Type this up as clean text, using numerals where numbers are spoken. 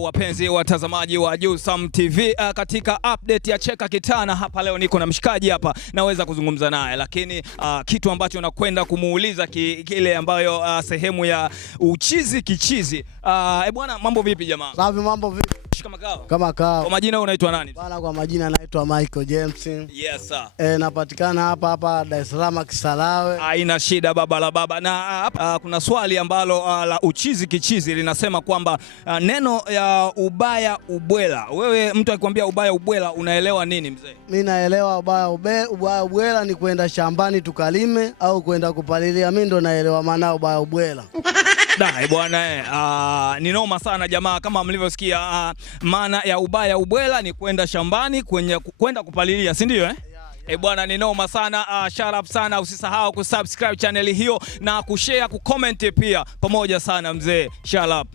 wapenzi watazamaji wa Jusam TV katika update ya Cheka Kitana. Hapa leo niko na mshikaji hapa, naweza kuzungumza naye, lakini kitu ambacho nakwenda kumuuliza kile ambayo sehemu ya uchizi kichizi. Bwana, mambo vipi jamaa? Safi, mambo vipi? Kama kawa. Kama kawa. Kwa majina unaitwa nani? Bana, kwa majina naitwa Michael James. Yes sir. Napatikana hapa Dar es Salaam Kisarawe. Haina shida baba la baba. Na kuna swali ambalo la uchizi kichizi linasema kwamba neno ya ubaya ubwela. Wewe mtu akikwambia ubaya ubwela unaelewa nini mzee? Mimi naelewa ubaya ubwela ni kwenda shambani tukalime au kwenda kupalilia. Mimi ndo naelewa maana ubaya ubwela. Dai bwana, ni noma sana jamaa, kama mlivyosikia maana ya ubaya ubwela ni kwenda shambani kwenda kupalilia, si ndio bwana, ni noma sana. Shout out sana, usisahau kusubscribe channel hiyo na kushare, kucomment pia pamoja sana mzee. Shout out.